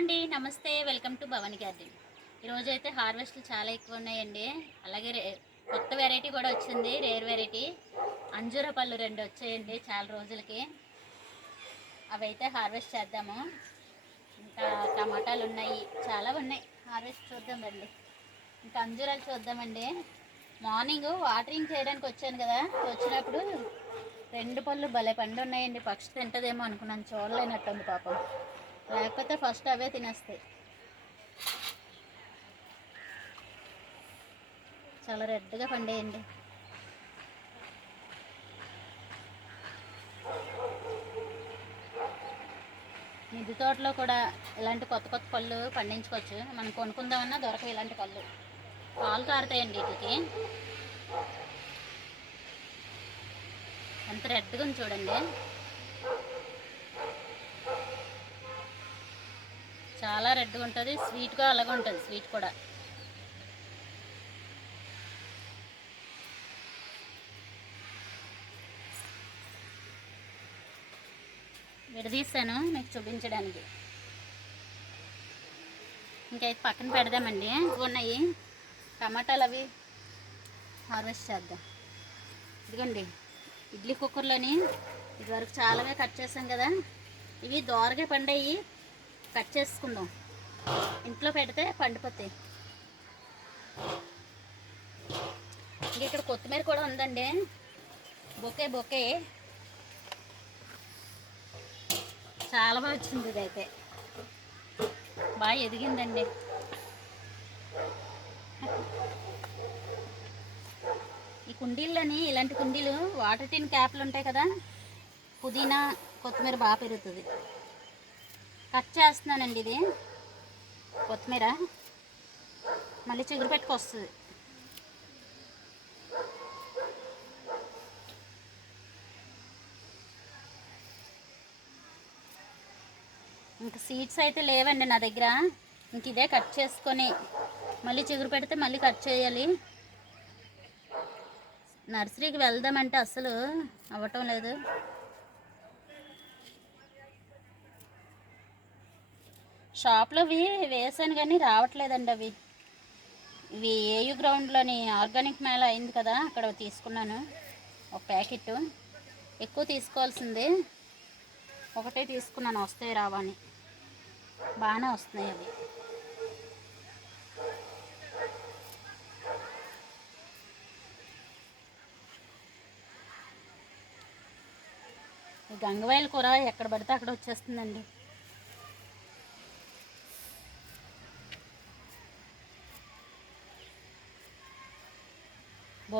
అండి. నమస్తే. Welcome to Bhavan garden. ఈరోజు అయితే హార్వెస్ట్లు చాలా ఎక్కువ ఉన్నాయండి అలాగే రే కొత్త వెరైటీ కూడా వచ్చింది. Rare variety. అంజూర పళ్ళు రెండు వచ్చాయండి చాలా రోజులకి. అవి అయితే హార్వెస్ట్ చేద్దాము. ఇంకా టమాటాలు ఉన్నాయి. చాలా ఉన్నాయి. హార్వెస్ట్ చూద్దాం రండి. ఇంకా అంజూరాలు చూద్దామండి. మార్నింగ్ వాటరింగ్ చేయడానికి వచ్చాను కదా. వచ్చినప్పుడు రెండు పళ్ళు భలే పండు ఉన్నాయండి పక్షి తింటదేమో అనుకున్నాను. చూడలేనట్టుంది పాపం. లేకపోతే ఫస్ట్ అవే తినేస్తాయి. చాలా రెడ్గా పండేయండి. మిద్దె తోటలో కూడా ఇలాంటి కొత్త కొత్త పళ్ళు పండించుకోవచ్చు. మనం కొనుక్కుందామన్నా దొరకవు ఇలాంటి పళ్ళు. పాలు కారుతాయండి వీటికి. ఎంత రెడ్గా ఉంది చూడండి. చాలా రెడ్గా ఉంటుంది స్వీట్గా అలాగే ఉంటుంది స్వీట్ కూడా. విడదీసాను మీకు చూపించడానికి. ఇంకైతే పక్కన పెడదామండి. ఉన్నాయి టమాటాలు అవి హార్వెస్ట్ చేద్దాం. ఇదిగోండి ఇడ్లీ కుక్కర్లోని ఇదివరకు చాలామే కట్ చేసాం కదా. ఇవి దోరగా పండాయి. కట్ చేసుకుందాం. ఇంట్లో పెడితే పండిపోతాయి. ఇంక ఇక్కడ కొత్తిమీర కూడా ఉందండి. Bouquet bouquet. చాలా బాగా వచ్చింది ఇదైతే. బాగా ఎదిగిందండి. ఈ కుండీల్లోని ఇలాంటి కుండీలు వాటర్ టిన్ క్యాప్లు ఉంటాయి కదా పుదీనా కొత్తిమీర బాగా పెరుగుతుంది. కట్ చేస్తున్నానండి ఇది. కొత్తిమీర. మళ్ళీ చిగురు పెట్టుకొస్తుంది ఇంకా సీడ్స్ అయితే లేవండి నా దగ్గర. ఇంక ఇదే కట్ చేసుకొని మళ్ళీ చిగురు పెడితే మళ్ళీ కట్ చేయాలి. నర్సరీకి వెళ్దామంటే అసలు అవ్వటం లేదు. షాప్లో అవి వేసాను కానీ రావట్లేదండి అవి. ఇవి ఏయు గ్రౌండ్లోని ఆర్గానిక్ మేళ అయింది కదా అక్కడ తీసుకున్నాను. ఒక ప్యాకెట్. ఎక్కువ తీసుకోవాల్సింది. ఒకటే తీసుకున్నాను వస్తాయి రావని బాగానే వస్తున్నాయి అవి. ఈ గంగవాయల కూర ఎక్కడ పడితే అక్కడ వచ్చేస్తుందండి.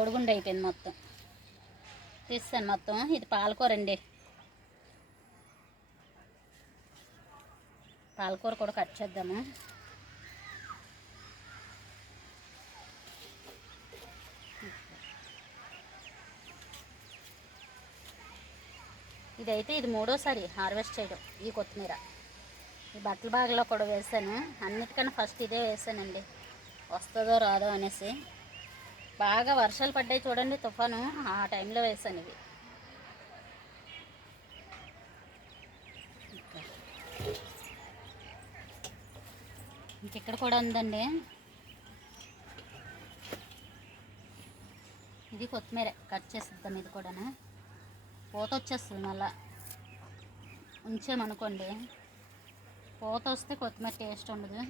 బోడిగుండు అయిపోయింది మొత్తం. తీస్తాను మొత్తం. ఇది పాలకూర అండి పాలకూర కూడా కట్ చేద్దాము. ఇదైతే ఇది మూడోసారి హార్వెస్ట్ చేయడం ఈ కొత్తిమీర. ఈ బట్టల బాగలో కూడా వేసాను. అన్నిటికన్నా ఫస్ట్ ఇదే వేసానండి. వస్తుందో రాదో అనేసి. బాగా వర్షాలు పడ్డాయి చూడండి తుఫాను. ఆ టైంలో వేసాను ఇవి. ఇంకెక్కడ కూడా ఉందండి. ఇది కొత్తిమీర కట్ చేసిద్దాం ఇది కూడా పూత వచ్చేస్తుంది మళ్ళా. ఉంచామనుకోండి. పూత వస్తే కొత్తిమీర టేస్ట్ ఉండదు.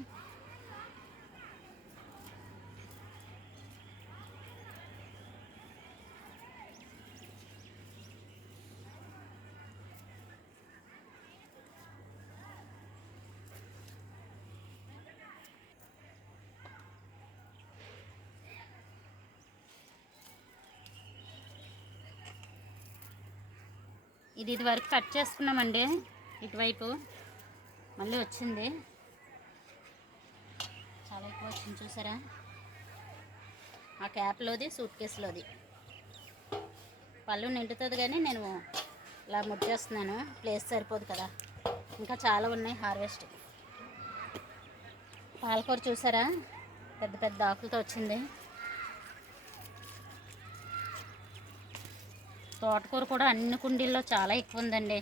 ఇది ఇది వరకు కట్ చేసుకున్నామండి. ఇటువైపు మళ్ళీ వచ్చింది. చాలా ఎక్కువ వచ్చింది చూసారా? ఆ క్యాప్లోది సూట్ కేసులోది పళ్ళు నిండుతుంది కానీ నేను ఇలా ముట్టేస్తున్నాను ప్లేస్ సరిపోదు కదా. ఇంకా చాలా ఉన్నాయి హార్వెస్ట్ పాలకూర చూసారా? పెద్ద పెద్ద ఆకులతో వచ్చింది. తోటకూర కూడా అన్ని కుండీల్లో చాలా ఎక్కువ ఉందండి.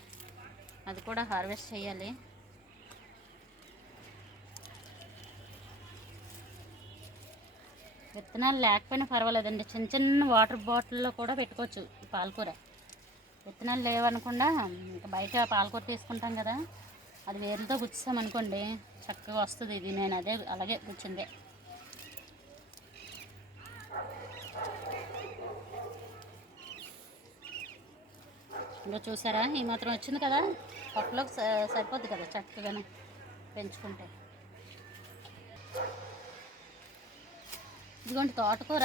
అది కూడా హార్వెస్ట్ చేయాలి. విత్తనాలు లేకపోయినా పర్వాలేదండి. చిన్న చిన్న వాటర్ బాటిల్లో కూడా పెట్టుకోవచ్చు పాలకూర. విత్తనాలు లేవనకుండా ఇంకా బయట పాలకూర తీసుకుంటాం కదా అది వేరుతో గుచ్చిస్తామనుకోండి చక్కగా వస్తుంది ఇది. నేను అదే అలాగే గుచ్చిందే ఇంకా చూసారా? ఈ మాత్రం వచ్చింది కదా? పొట్టలోకి సరిపోద్ది కదా చక్కగానే పెంచుకుంటే. ఇదిగోండి తోటకూర.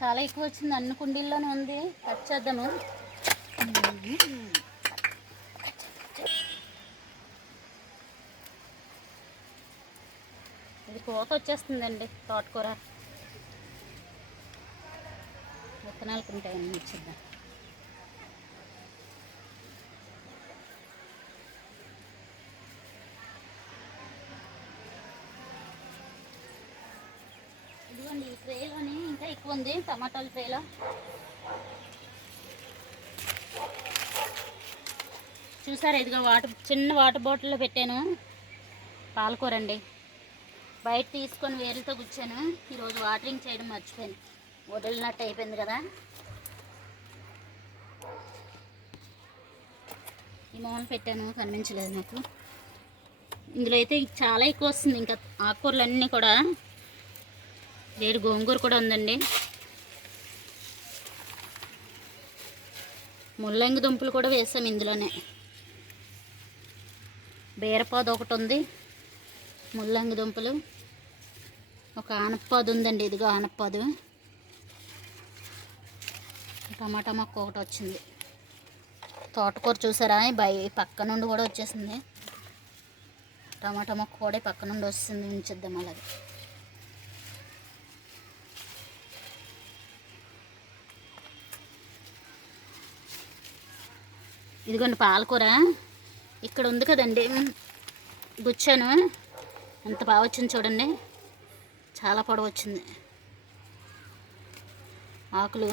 చాలా ఎక్కువ వచ్చింది. అన్ని కుండీల్లోనే ఉంది. కట్ చేద్దాము. ఇది కోత వచ్చేస్తుందండి తోటకూర. విత్తనాలకు ఉంటాయని ఇచ్చిద్దాం ఇదిగోండి ఈ ట్రేలోని ఇంకా ఉంది టమాటాల ట్రేలో చూసారా ఇదిగో వాటర్ చిన్న వాటర్ బాటిల్లో పెట్టాను. పాలకూర అండి బయట తీసుకొని వేరుతో గుచ్చాను. ఈరోజు వాటరింగ్ చేయడం మర్చిపోయాను. వదిలినట్టు అయిపోయింది కదా. ఈ మూల పెట్టాను కనిపించలేదు నాకు. ఇందులో అయితే చాలా ఎక్కువ వస్తుంది ఇంకా ఆకుకూరలు అన్నీ కూడా. వేరు గోంగూర కూడా ఉందండి. ముల్లంగి దుంపలు కూడా వేసాం ఇందులోనే. బీరపాదు ఒకటి ఉంది ముల్లంగి దుంపలు. ఒక ఆనపపాదు ఉందండి ఇదిగో ఆనపపాదు. టమాటా మొక్క ఒకటి వచ్చింది. తోటకూర చూసారా? బై పక్క నుండి కూడా వచ్చేసింది. టమాటా మొక్క కూడా పక్క నుండి వస్తుంది ఉంచిద్దాం అలాగే. ఇదిగోండి పాలకూర. ఇక్కడ ఉంది కదండి. గుచ్చాను. ఎంత బాగా వచ్చింది చూడండి. చాలా పొడవు వచ్చింది. ఆకులు.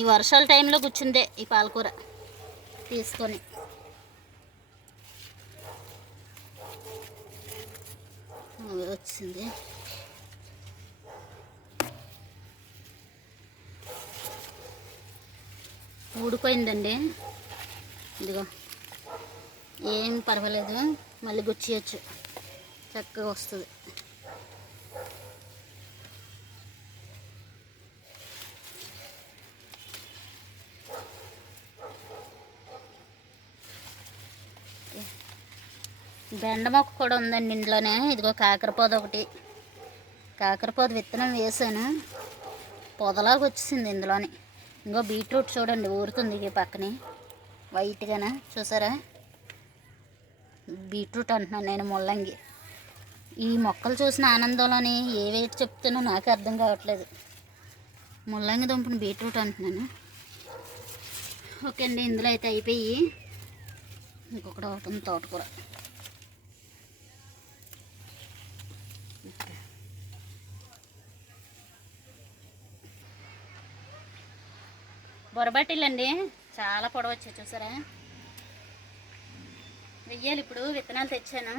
ఈ వర్షాల టైంలో గుచ్చిందే ఈ పాలకూర. తీసుకొని. వచ్చింది. ఊడిపోయిందండి. ఇదిగో ఏం పర్వాలేదు. మళ్ళీ గుచ్చియచ్చు. చక్కగా వస్తుంది. బెండ మొక్క కూడా ఉందండి ఇంట్లోనే. ఇదిగో కాకరపోద ఒకటి. కాకరపోద విత్తనం వేసాను. పొదలాగా వచ్చేసింది ఇందులోనే. ఇంకో బీట్రూట్ చూడండి ఊరుతుంది ఈ పక్కనే. వైట్గానా చూసారా? బీట్రూట్ అంటున్నాను నేను ముల్లంగి. ఈ మొక్కలు చూసిన ఆనందంలోని ఏ వేటి చెప్తానో నాకు అర్థం కావట్లేదు. ముల్లంగి దుంపని బీట్రూట్ అంటున్నాను. ఓకే అండి ఇందులో అయితే అయిపోయి. ఇంకొకటి ఒకటి ఉంది తోటకూర. బొరబాటిలండి చాలా పొడవు వచ్చాయి చూసారా? వెయ్యాలి ఇప్పుడు విత్తనాలు తెచ్చాను.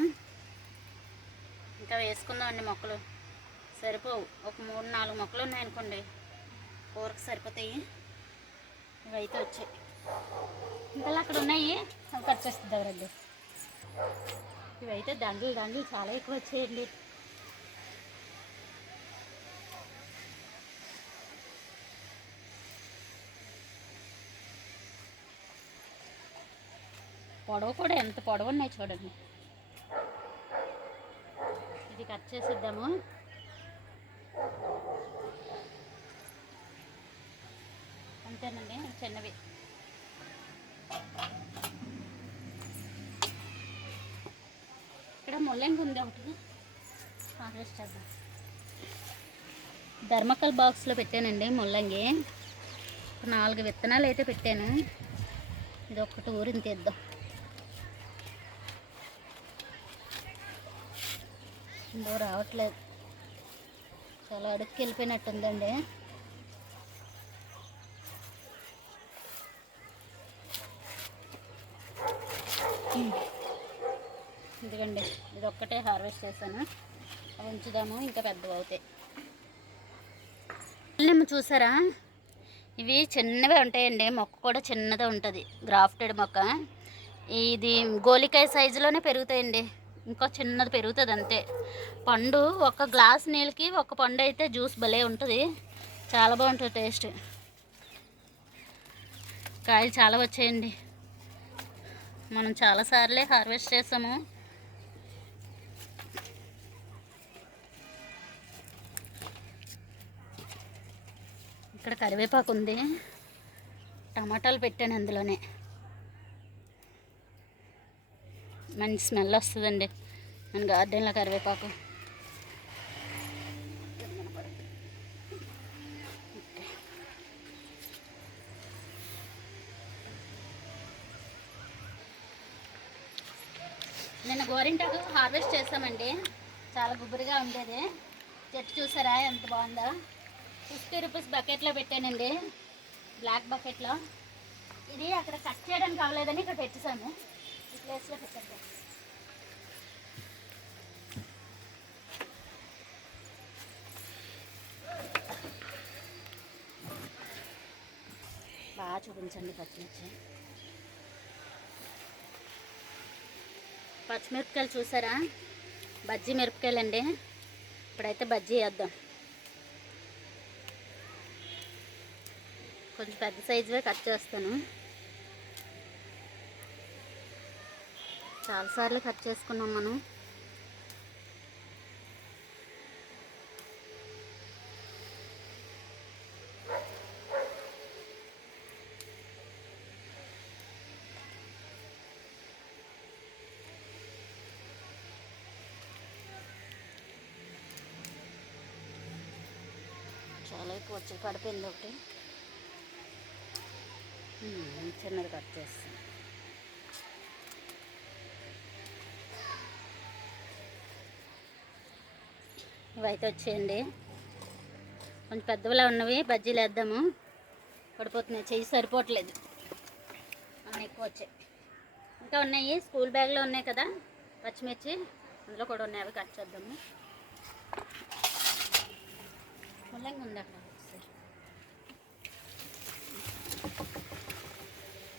ఇంకా వేసుకుందామండి మొక్కలు. సరిపోవు. ఒక మూడు నాలుగు మొక్కలు ఉన్నాయనుకోండి కూరకు సరిపోతాయి. ఇవైతే వచ్చాయి. ఇంకా అక్కడ ఉన్నాయి. అవి కట్ చేస్తుంది ఎవరండి ఇవైతే దండలు దండలు చాలా ఎక్కువ వచ్చాయండి. పొడవు కూడా ఎంత పొడవు ఉన్నాయి చూడండి. ఇది కట్ చేసేద్దాము. అంతేనండి చిన్నవి. ఇక్కడ ముల్లంగి ఉంది ఒకటి. హార్వెస్ట్ చేద్దాం. ధర్మకల్ బాక్స్లో పెట్టానండి ముల్లంగి. ఒక నాలుగు విత్తనాలు అయితే పెట్టాను. ఇది ఒక్కటి ఊరిని తీద్దాం ఇందో రావట్లేదు. చాలా అడుక్కి వెళ్ళిపోయినట్టుందండి. ఇదిగండి ఇది ఒక్కటే హార్వెస్ట్ చేశాను. అవి ఉంచుదాము ఇంకా పెద్దవి అవుతాయి. నిమ్మ చూసారా? ఇవి చిన్నవి ఉంటాయండి మొక్క కూడా చిన్నదే ఉంటుంది. గ్రాఫ్టెడ్ మొక్క. ఇది గోలికాయ సైజులోనే పెరుగుతాయండి. ఇంకా చిన్నది పెరుగుతుంది అంతే. పండు ఒక గ్లాస్ నీళ్ళకి ఒక పండు అయితే జ్యూస్ భలే ఉంటుంది. చాలా బాగుంటుంది టేస్ట్. కాయలు చాలా వచ్చాయండి. మనం చాలాసార్లే హార్వెస్ట్ చేసాము. ఇక్కడ కరివేపాకు ఉంది. టమాటాలు పెట్టాను అందులోనే. మంచి స్మెల్ వస్తుందండి. మన గార్డెన్లో కరివేపాకు. నిన్న గోరింటాకు హార్వెస్ట్ చేసామండి. చాలా గుబురుగా ఉండేది. చెట్టు చూసారా? ఎంత బాగుందో. ఫిఫ్టీ రూపీస్ బకెట్లో పెట్టానండి. బ్లాక్ బకెట్లో. ఇది అక్కడ కట్ చేయడానికి అవ్వలేదని ఇక్కడ పెట్టేశాము ఈ ప్లేస్లో పెట్టాను బాగా చూపించండి పచ్చిమిర్చి. పచ్చిమిరపకాయలు చూసారా? బజ్జీ మిరపకాయలు అండి ఇప్పుడైతే బజ్జీ వేద్దాం. కొంచెం పెద్ద సైజువే కట్ చేస్తాను. చాలాసార్లు కట్ చేసుకున్నాం మనం. ఎక్కువ వచ్చి పడిపోయింది ఒకటి. చిన్నది కట్ చేస్తాను. ఇవైతే వచ్చేయండి. కొంచెం పెద్దవిలా ఉన్నవి బజ్జీలు వేద్దాము. పడిపోతున్నాయి చెయ్యి సరిపోవట్లేదు. అన్నీ ఎక్కువ వచ్చాయి. ఇంకా ఉన్నాయి స్కూల్ బ్యాగ్లో ఉన్నాయి కదా పచ్చిమిర్చి. అందులో కూడా ఉన్నాయి అవి కట్ చేద్దాము. ముల్లంగి ఉంది అక్కడ ఒకసారి.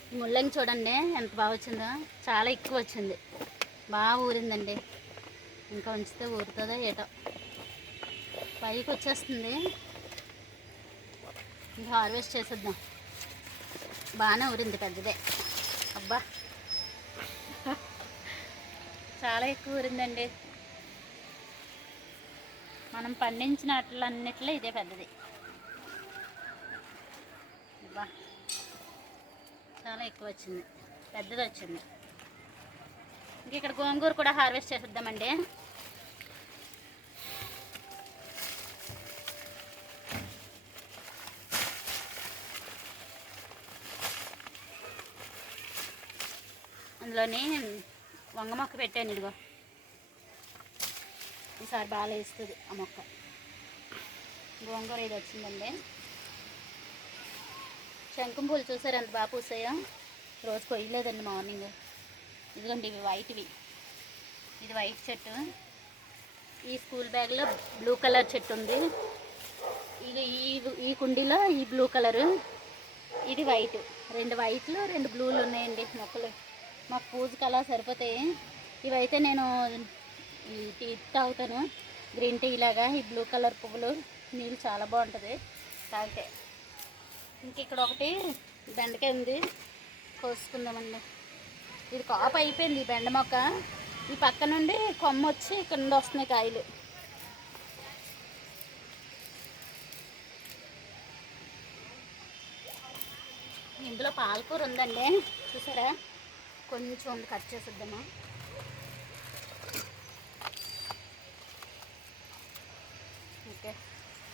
ఈ ముల్లంగి చూడండి ఎంత బాగా వచ్చిందో. చాలా ఎక్కువ వచ్చింది. బాగా ఊరిందండి. ఇంకా ఉంచితే ఊరుతుందో ఏటో. పైకి వచ్చేస్తుంది. ఇంకా హార్వెస్ట్ చేసేద్దాం. బాగానే ఊరింది పెద్దదే. అబ్బా. చాలా ఎక్కువ ఊరిందండి. మనం పండించిన అట్లన్నిట్లో ఇదే పెద్దది. అబ్బా. చాలా ఎక్కువ వచ్చింది. పెద్దది వచ్చింది. ఇంక ఇక్కడ గోంగూర కూడా హార్వెస్ట్ చేసేద్దామండి. అందులోని వంగ మొక్క పెట్టాను ఇదిగో. ఈసారి బాగా వేస్తుంది ఆ మొక్క. గోంగూర ఇది వచ్చిందండి. శంఖం పూలు చూసారు ఎంత బాగా పూసాయో? రోజు కొయ్యలేదండి మార్నింగ్. ఇదిగోండి ఇవి వైట్వి ఇది వైట్ చెట్టు. ఈ స్కూల్ బ్యాగ్లో బ్లూ కలర్ చెట్టు ఉంది. ఇది ఈ ఈ కుండీలో ఈ బ్లూ కలరు. ఇది వైట్ రెండు వైట్లు రెండు బ్లూలు ఉన్నాయండి మొక్కలు. మాకు పూజకి అలా సరిపోతాయి. ఇవైతే నేను టీ తాగుతాను. గ్రీన్ టీ ఇలాగా ఈ బ్లూ కలర్ పువ్వులు. నీళ్ళు చాలా బాగుంటుంది. తాగితే. ఇంక ఇక్కడ ఒకటి బెండకాయ ఉంది. కోసుకుందామండి. ఇది కాపు అయిపోయింది బెండ మొక్క. ఈ పక్క నుండి కొమ్మ వచ్చి ఇక్కడ నుండి వస్తున్నాయి కాయలు. ఇందులో పాలకూర ఉందండి. చూసారా? కొంచెం కట్ చేసిద్దామా? ఓకే.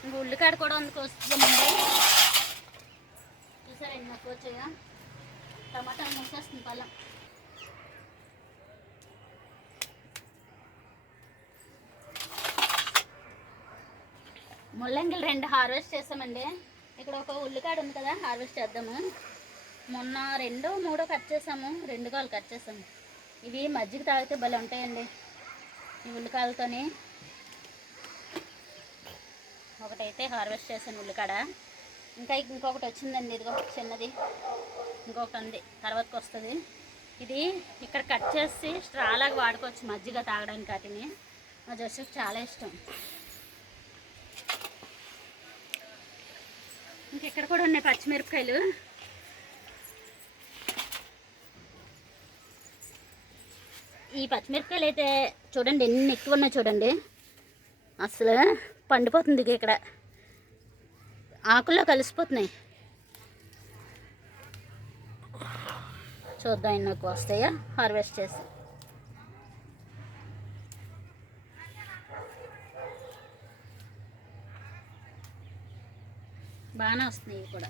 ఇంక ఉల్లికాడ కూడా ఉంది కోస్తుందామండి చూసారండి నాకు టమాటా మూసేస్తుంది పళ్ళం. ముల్లంగిలు రెండు హార్వెస్ట్ చేసామండి ఇక్కడ ఒక ఉల్లికాడ ఉంది కదా హార్వెస్ట్ చేద్దాము. మొన్న రెండో మూడో కట్ చేసాము. రెండు కాలు కట్ చేసాము. ఇవి మజ్జిగ తాగితే భలే ఉంటాయండి. ఈ ఉల్లికాయలతోని. ఒకటైతే హార్వెస్ట్ చేశాను ఉల్లికాడ. ఇంకా ఇంకొకటి వచ్చిందండి ఇదిగో చిన్నది. ఇంకొకటి ఉంది తర్వాతకి వస్తుంది ఇది ఇక్కడ కట్ చేసి స్ట్రాలాగా వాడుకోవచ్చు మజ్జిగ తాగడానికి వాటిని. మా జోసెఫ్ చాలా ఇష్టం. ఇంకా ఇక్కడ కూడా ఉన్నాయి పచ్చిమిరపకాయలు. ఈ పచ్చిమిరపకాయలు అయితే చూడండి ఎన్ని ఎక్కువ ఉన్నాయి చూడండి. అసలు పండిపోతుంది ఇక ఇక్కడ. ఆకుల్లో కలిసిపోతున్నాయి. చూద్దాం నాకు వస్తాయా? హార్వెస్ట్ చేసి. బాగానే వస్తున్నాయి కూడా.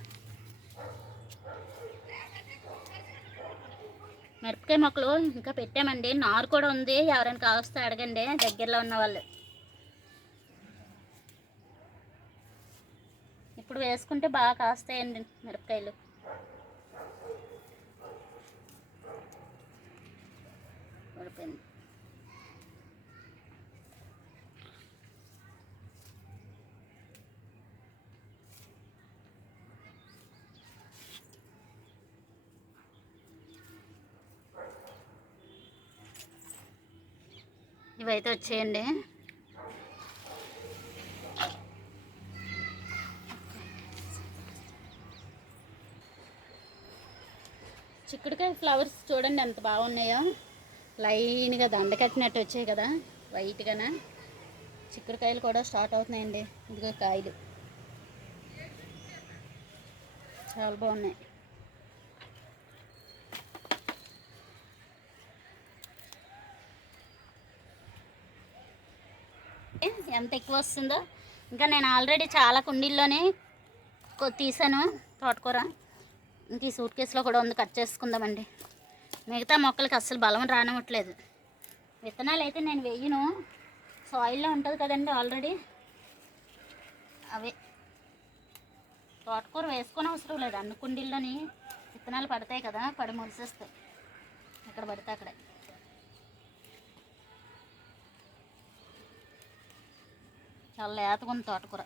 మిరపకాయ మొక్కలు ఇంకా పెట్టామండి. నారు కూడా ఉంది. ఎవరైనా కావస్తే అడగండి. దగ్గరలో ఉన్న వాళ్ళు. ఇప్పుడు వేసుకుంటే బాగా కాస్తాయండి మిరపకాయలు. పడిపోయింది ఇవైతే వచ్చేయండి. చిక్కుడుకాయ ఫ్లవర్స్ చూడండి ఎంత బాగున్నాయో. లైన్గా దండ కట్టినట్టు వచ్చాయి కదా వైట్గాన. చిక్కుడుకాయలు కూడా స్టార్ట్ అవుతున్నాయండి. ఇదిగో కాయలు. చాలా బాగున్నాయి. ఎంత ఎక్కువ వస్తుందో. ఇంకా నేను ఆల్రెడీ చాలా కుండీల్లోనే తీసాను తోటకూర. ఇంక ఈ సూట్ కేసులో కూడా ఉంది కట్ చేసుకుందామండి. మిగతా మొక్కలకి అస్సలు బలం రానివ్వట్లేదు. విత్తనాలు అయితే నేను వేయను. సాయిల్లో ఉంటుంది కదండి ఆల్రెడీ అవే. తోటకూర వేసుకొని అవసరం లేదు అన్ని కుండీల్లోని విత్తనాలు పడతాయి కదా పడి మొలిసేస్తాయి ఎక్కడ పడితే అక్కడే. చాలా లేతగా ఉంది తోటకూర.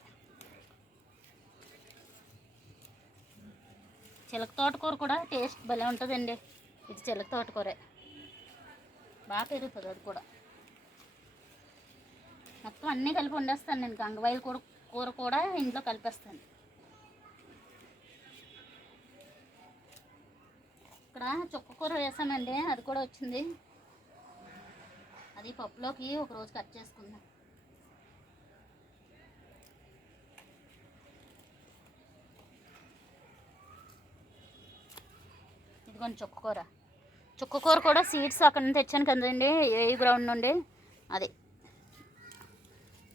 చిలక తోటకూర కూడా టేస్ట్ భలే ఉంటుందండి. ఇది చిలక తోటకూరే. బాగా పెరుగుతుంది అది కూడా. మొత్తం అన్నీ కలిపి వండేస్తాను నేను. గంగవాయిల కూర కూర కూడా ఇంట్లో కలిపేస్తాను. ఇక్కడ చుక్క కూర వేసామండి. అది కూడా వచ్చింది. అది పప్పులోకి ఒకరోజు కట్ చేసుకుందాం. ఇదిగోండి చుక్కకూర చుక్కకూర కూడా సీడ్స్ అక్కడ నుంచి తెచ్చాను కదండి ఏ గ్రౌండ్ నుండి. అది.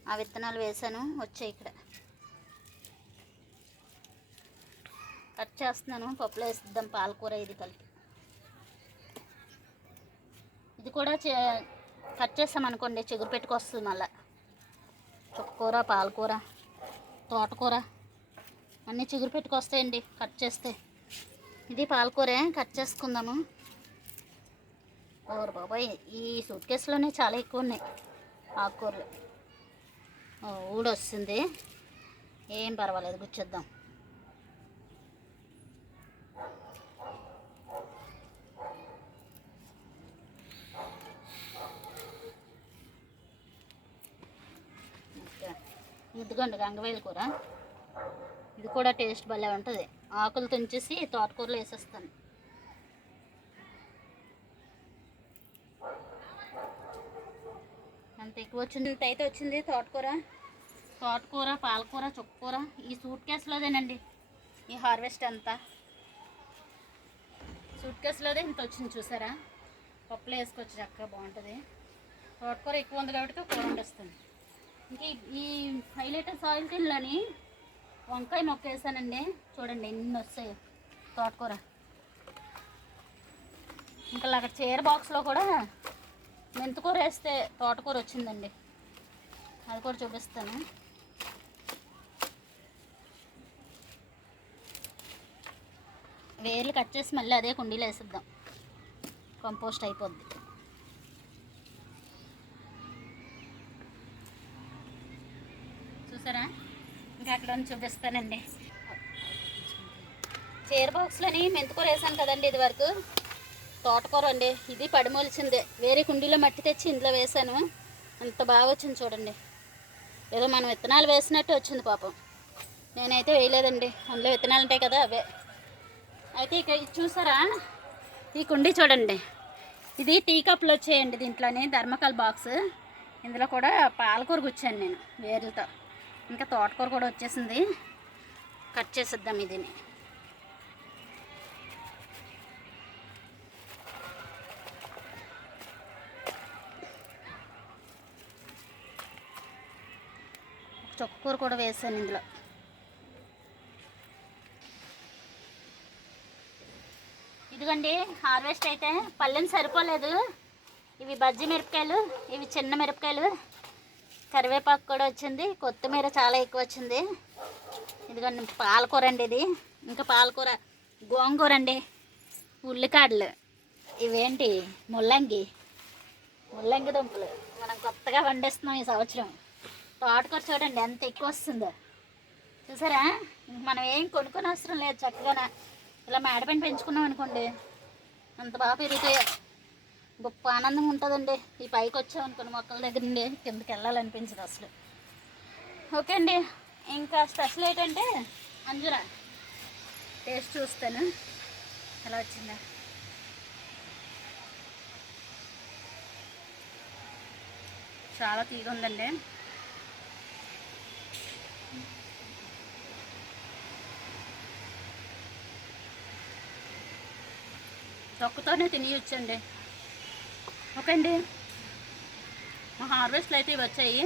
ఆ విత్తనాలు వేసాను వచ్చాయి ఇక్కడ. కట్ చేస్తున్నాను పప్పులో వేసిద్దాం పాలకూర ఇది కలిపి ఇది కూడా చే- కట్ చేసామనుకోండి చిగురు పెట్టుకొస్తుంది మళ్ళా. చుక్కకూర పాలకూర తోటకూర అన్నీ చిగురు పెట్టుకొస్తాయండి కట్ చేస్తే. ఇది పాలకూరే కట్ చేసుకుందాము. ఓరు బాబాయ్ ఈ సూట్ కేసులోనే చాలా ఎక్కువ ఉన్నాయి ఆకుకూరలు ఊడొస్తుంది ఏం పర్వాలేదు గుచ్చేద్దాం. ఇదిగోండి గంగవేలు కూర. ఇది కూడా టేస్ట్ భలే ఉంటుంది. ఆకులు తుంచేసి తోటకూరలో వేసేస్తాను. అంత ఎక్కువ వచ్చింది ఇంత అయితే వచ్చింది తోటకూర. తోటకూర పాలకూర చుక్కకూర ఈ సూట్ కేసులోదేనండి ఈ హార్వెస్ట్ అంతా. సూట్ కేసులోదే ఇంత వచ్చింది చూసారా? పప్పులో వేసుకోవచ్చు చక్కగా బాగుంటుంది. తోటకూర ఎక్కువ ఉంది కాబట్టి కూర వండొస్తుంది ఇంక ఈ- ఈ ఫైవ్ లీటర్స్ ఆయిల్ వంకాయ మొక్క వేసానండి చూడండి ఎన్ని వస్తాయి తోటకూర. ఇంకా అక్కడ చీర బాక్స్లో కూడా మెంతికూర వేస్తే తోటకూర వచ్చిందండి. అది కూడా చూపిస్తాను. వేర్లు కట్ చేసి మళ్ళీ అదే కుండీలో వేసిద్దాం. కంపోస్ట్ అయిపోద్ది. చూసారా? ఇంకా అక్కడ చూపిస్తానండి. చీర బాక్స్లోని మెంతుకూర వేసాను కదండి ఇది వరకు తోటకూర అండి ఇది పడిమోల్చిందే. వేరే కుండీలో మట్టి తెచ్చి ఇందులో వేసాను. అంత బాగా వచ్చింది చూడండి. ఏదో మనం విత్తనాలు వేసినట్టు వచ్చింది పాపం. నేనైతే వేయలేదండి. అందులో విత్తనాలు ఉంటాయి కదా అవే. అయితే ఇక ఇది చూసారా? ఈ కుండీ చూడండి. ఇది టీ కప్లు వచ్చాయండి దీంట్లోని. Thermocol box. ఇందులో కూడా పాలకూర గుచ్చాను నేను వేరులతో. ఇంకా తోటకూర కూడా వచ్చేసింది. కట్ చేసేద్దాం ఇదిని. చొక్కూర కూడా వేసాను ఇందులో. ఇదిగోండి హార్వెస్ట్ అయితే పల్లెని సరిపోలేదు. ఇవి బజ్జి మిరపకాయలు ఇవి చిన్న మిరపకాయలు. కరివేపాకు కూడా వచ్చింది. కొత్తిమీర చాలా ఎక్కువ వచ్చింది. ఇదిగోండి పాలకూర అండి ఇది. ఇంకా పాలకూర గోంగూర అండి. ఉల్లికాడలు. ఇవేంటి? ముల్లంగి. ముల్లంగి దుంపలు. మనం కొత్తగా వండిస్తున్నాం ఈ సంవత్సరం. తోటకూర చూడండి ఎంత ఎక్కువ వస్తుందో. చూసారా? ఇంక మనం ఏం కొనుక్కొని అవసరం లేదు చక్కగా ఇలా మేడపైన పెంచుకున్నాం అనుకోండి అంత బాగా పెరుగుతాయి గొప్ప ఆనందం ఉంటుందండి. ఈ పైకి వచ్చాం అనుకోండి మొక్కల దగ్గర నుండి కిందకి వెళ్ళాలనిపించదు అసలు. ఓకే అండి. ఇంకా స్పెషల్ ఏంటంటే అంజురా. టేస్ట్ చూస్తాను. ఎలా వచ్చిందా. చాలా తీగ ఉందండి. తొక్కతోనే తినియొచ్చండి. ఓకే అండి. మా హార్వెస్ట్లు అయితే వచ్చాయి.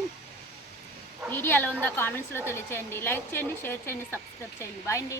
వీడియో ఎలా ఉందో కామెంట్స్లో తెలియచేయండి. లైక్ చేయండి షేర్ చేయండి సబ్స్క్రైబ్ చేయండి. బాయ్ అండి.